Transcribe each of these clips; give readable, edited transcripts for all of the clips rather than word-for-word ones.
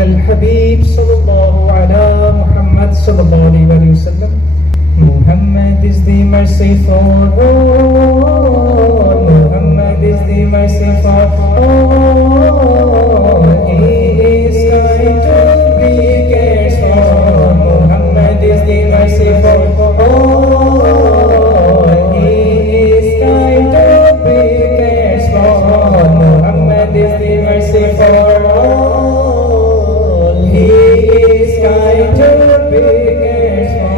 على الحبيب صلى الله على محمد صلى الله عليه وسلم. Muhammad is the merciful one. Muhammad is the merciful one. He is kind to be cares for. Muhammad is the merciful one. He is kind to be cares for. Muhammad is the merciful one. He is kind to be cares for.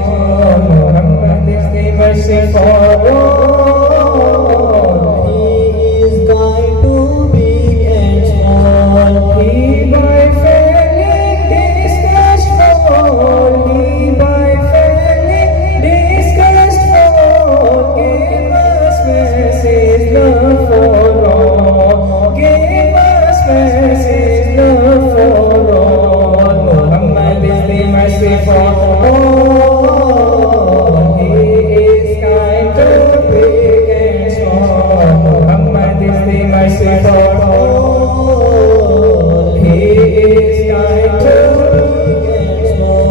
Muhammad is the merciful one. He is kind to be cares for. He by failing discussed for. He by failing discussed for. Give us message love for all. Give us message love for all. Muhammad is the merciful one. He is kind to be cares for. Muhammad is the merciful one. He is kind to be cares for.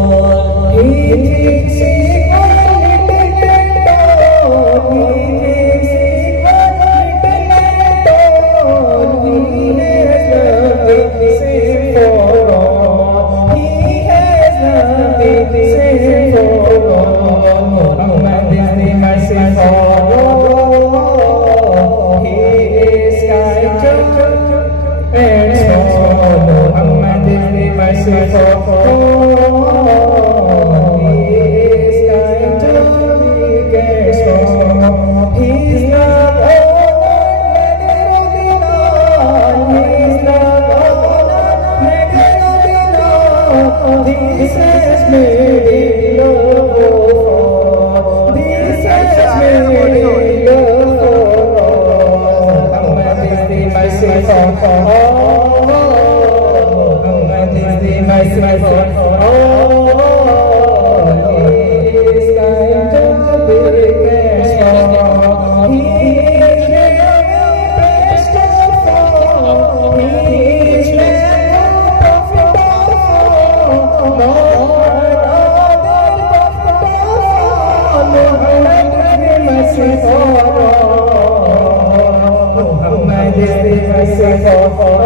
He thinks equal little and tall. He thinks equal little and tall. He has loved the same for all. He has loved the same for all. Muhammad is the merciful one. He is kind to and small. Muhammad is the merciful one. He is kind to be cares for. His love His love This has made it love for. This has made it love for. Muhammad is the merciful one. Muhammad is the merciful one. He is kind to be cares for. He is very blessed for. He is very profitable for. Muhammad is the merciful one.